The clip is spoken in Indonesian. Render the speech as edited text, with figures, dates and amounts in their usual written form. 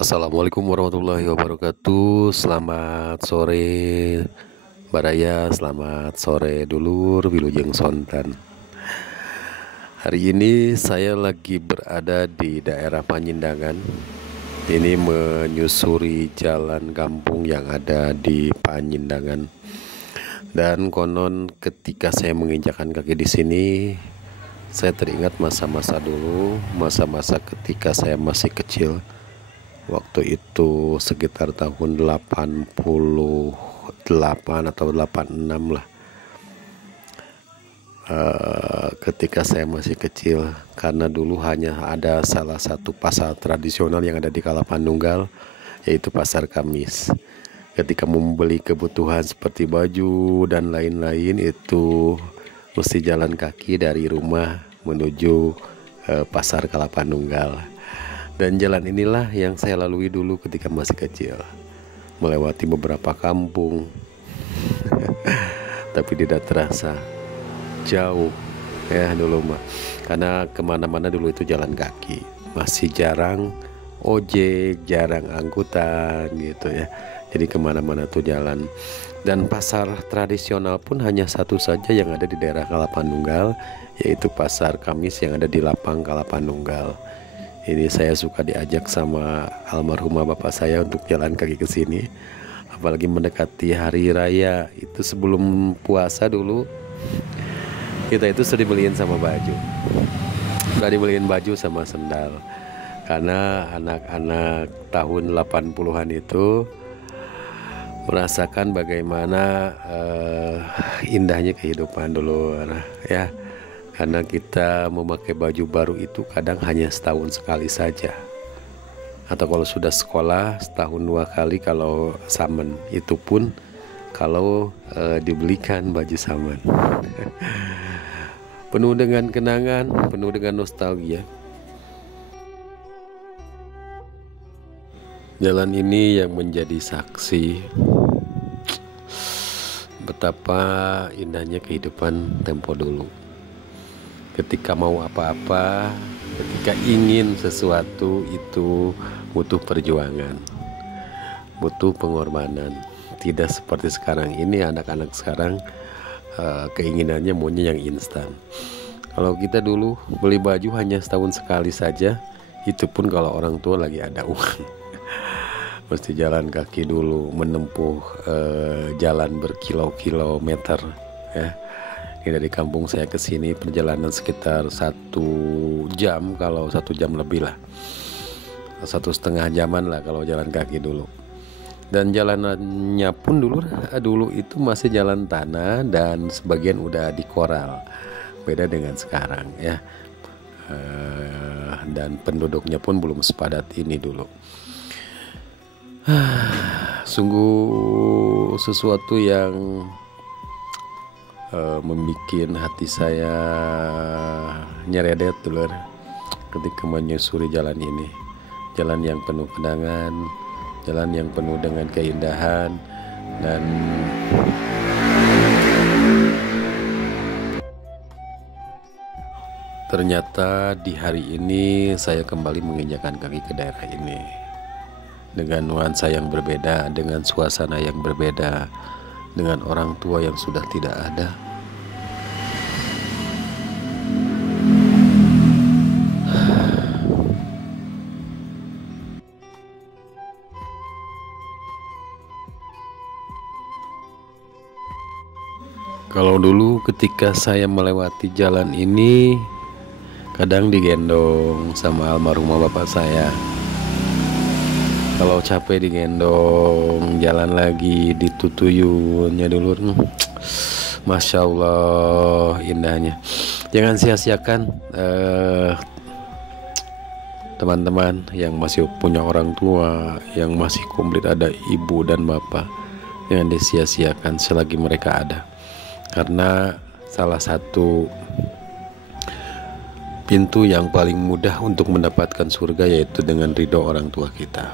Assalamualaikum warahmatullahi wabarakatuh. Selamat sore Baraya, selamat sore dulur Wilujeng Sontan. Hari ini saya lagi berada di daerah Panjindangan. Ini menyusuri jalan kampung yang ada di Panjindangan. Dan konon ketika saya menginjakkan kaki di sini, saya teringat masa-masa dulu, masa-masa ketika saya masih kecil. Waktu itu sekitar tahun 88 atau 86 lah. Ketika saya masih kecil, karena dulu hanya ada salah satu pasar tradisional yang ada di Kalapandunggal, yaitu Pasar Kamis. Ketika membeli kebutuhan seperti baju dan lain-lain, itu mesti jalan kaki dari rumah menuju Pasar Kalapandunggal. Dan jalan inilah yang saya lalui dulu ketika masih kecil, melewati beberapa kampung. Tapi tidak terasa jauh ya dulu mah, karena kemana-mana dulu itu jalan kaki, masih jarang ojek, jarang angkutan gitu ya. Jadi kemana-mana tuh jalan. Dan pasar tradisional pun hanya satu saja yang ada di daerah Kalapandunggal, yaitu Pasar Kamis yang ada di Lapang Kalapandunggal. Ini saya suka diajak sama almarhumah bapak saya untuk jalan kaki ke sini, apalagi mendekati hari raya. Itu sebelum puasa dulu, kita itu sudah dibeliin sama baju, sudah dibeliin baju sama sendal, karena anak-anak tahun 80-an itu merasakan bagaimana indahnya kehidupan dulu ya. Karena kita memakai baju baru itu kadang hanya setahun sekali saja, atau kalau sudah sekolah setahun 2 kali kalau samen, itu pun kalau dibelikan baju samen. Penuh dengan kenangan, penuh dengan nostalgia. Jalan ini yang menjadi saksi betapa indahnya kehidupan tempo dulu. Ketika mau apa-apa, ketika ingin sesuatu, itu butuh perjuangan, butuh pengorbanan. Tidak seperti sekarang ini, anak-anak sekarang keinginannya maunya yang instan. Kalau kita dulu beli baju hanya setahun sekali saja, itu pun kalau orang tua lagi ada uang. Mesti jalan kaki dulu, menempuh jalan berkilo-kilometer ya. Ini dari kampung saya ke sini perjalanan sekitar 1 jam, kalau 1 jam lebih lah, 1,5 jaman lah kalau jalan kaki dulu. Dan jalanannya pun dulu itu masih jalan tanah dan sebagian udah dikoral, beda dengan sekarang ya. Dan penduduknya pun belum sepadat ini dulu. Sungguh sesuatu yang membikin hati saya nyeredet dulur ketika menyusuri jalan ini. Jalan yang penuh kenangan, jalan yang penuh dengan keindahan, dan ternyata di hari ini saya kembali menginjakan kaki ke daerah ini dengan nuansa yang berbeda, dengan suasana yang berbeda, dengan orang tua yang sudah tidak ada. Kalau dulu ketika saya melewati jalan ini, kadang digendong sama almarhumah bapak saya. Kalau capek digendong, jalan lagi ditutuyunnya dulu. Masya Allah indahnya. Jangan sia-siakan teman-teman yang masih punya orang tua, yang masih komplit ada ibu dan bapak. Jangan disia-siakan selagi mereka ada, karena salah satu pintu yang paling mudah untuk mendapatkan surga yaitu dengan ridho orang tua kita.